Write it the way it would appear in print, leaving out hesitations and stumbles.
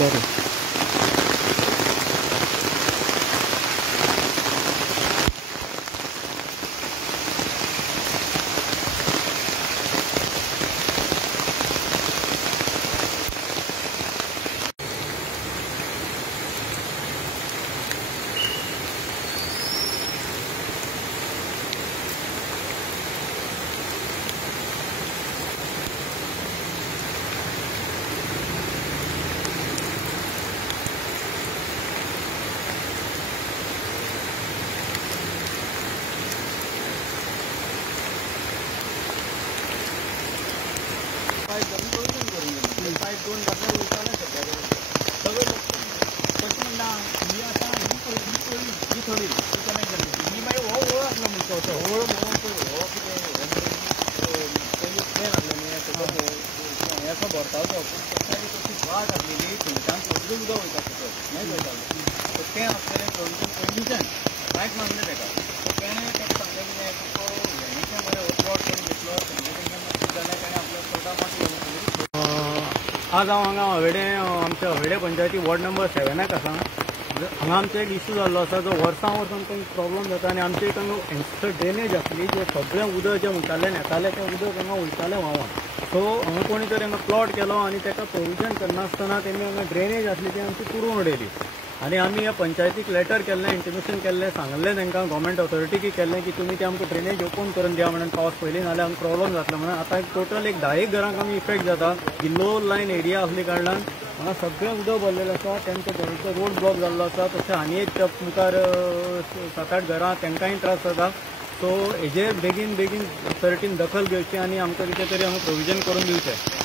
बरें. पाईप दोन टाकल्या उलटाला सगळं कसं म्हणला मी आता ही थोडी तिथं नाही गेली मी माझी ओळखलं म्हणतो होतं ओळख पयलीं तें घातलें न्ही हेका भरतालो पण तशी वाट आसलेली थंयच्यान सगळें उदक वयता सकयल नाही वयतालें तें आपल्यालें पयलींच्यान कांयच नासलें तेका तेणें ताका सांगलें की तुका हेणीच्यान मरे प्लॉट करून घेतलो जाल्यार ताणें आपल्या स्वता माती आज हांव हांगा हवेडे आमच्या हवेडे पंचायती वॉर्ड नंबर 7 आसा. हांगा आमचो एक इश्यू जाल्लो आसा जो वर्सां आमकां प्रॉब्लम जाता आनी आमच्या एक हांगा ड्रेनेज आसली जे सगळें उदक जें म्हणटालें येतालें तें उदक हांगा वयतालें व्हांवून. सो हांगा कोणी तरी हांगा प्लॉट केलो आनी ताका प्रोविजन करनासतना तेमी हांगा ड्रेनेज आसली ती आमची पुरून उडयली. आनी आमी ह्या पंचायतीक लेटर केल्लें इंटिमेशन केल्लें सांगलें तांकां गव्हर्मेंट ऑथॉरिटीक केल्लें की तुमी ते आमकां ड्रेनेज ओपन करून दिया म्हणून पावस पयलीं नाल्यार आमकां प्रॉब्लम जातलो म्हणून. आतां टोटल 10 घरांक आमी इफेक्ट जाता. ही लो लायन एरिया असल्या कारणान हांगा सगळें उदक भरलेलें आसा. तेंचो घराचो रोड ब्लॉक जाल्लो आसा. तशें आनी एक मुखार 7-8 घरां तांकांय त्रास जाता. सो हेजेर बेगीन ऑथॉरिटीन दखल घेवची आनी आमकां कितें तरी हांगा प्रोविजन करून दिवचें.